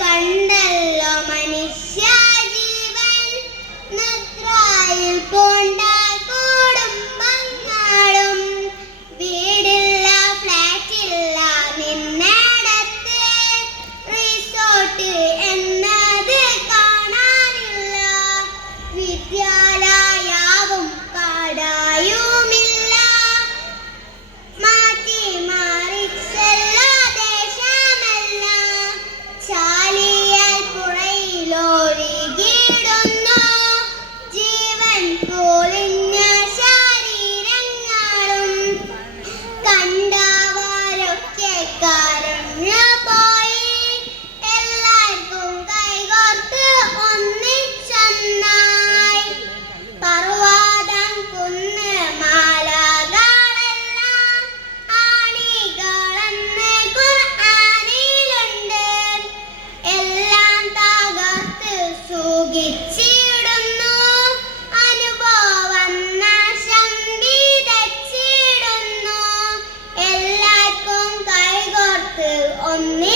കണ്ടല്ലോ മനുഷ്യ ജീവൻ നിദ്രയിൽ പോണ്ട കൂടുംബങ്ങളും വീടില്ല ഫ്ലാറ്റില്ല. നിന്നടത്ത് റിസോർട്ട് എന്നത് കാണാനില്ല. വിദ്യാ Bye. on me.